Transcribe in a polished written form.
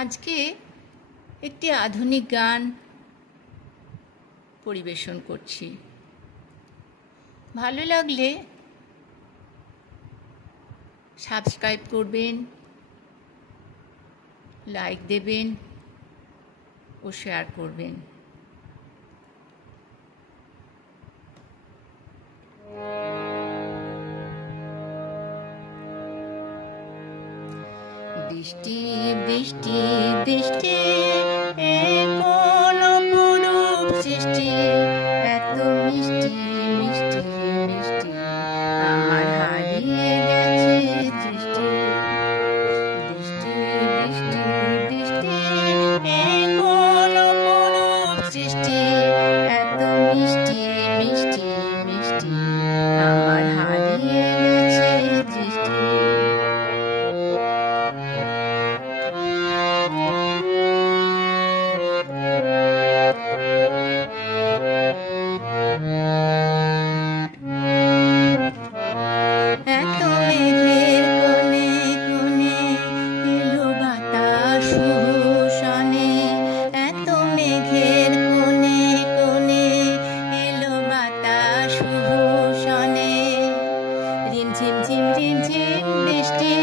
আজকে একটি আধুনিক গান পরিবেশন করছি। ভালো লাগলে সাবস্ক্রাইব করবেন, লাইক দেবেন ও শেয়ার করবেন। বৃষ্টি বৃষ্টি বৃষ্টি কোন অপরূপ সৃষ্টি, এত মিষ্টি মিষ্টি মিষ্টি আমার হারিয়ে গেছে দৃষ্টি। বৃষ্টি বৃষ্টি বৃষ্টি কোন অপরূপ সৃষ্টি, এত মিষ্টি মিষ্টি মিষ্টি আমার হারিয়ে গেছে দৃষ্টি। এত মেঘের কোণে কোণে এলো বাতাস সুশানে, এত মেঘের কোণে কোণে এলো বাতাস সুশানে। রিমঝিম ঝিম রিমঝিম বৃষ্টি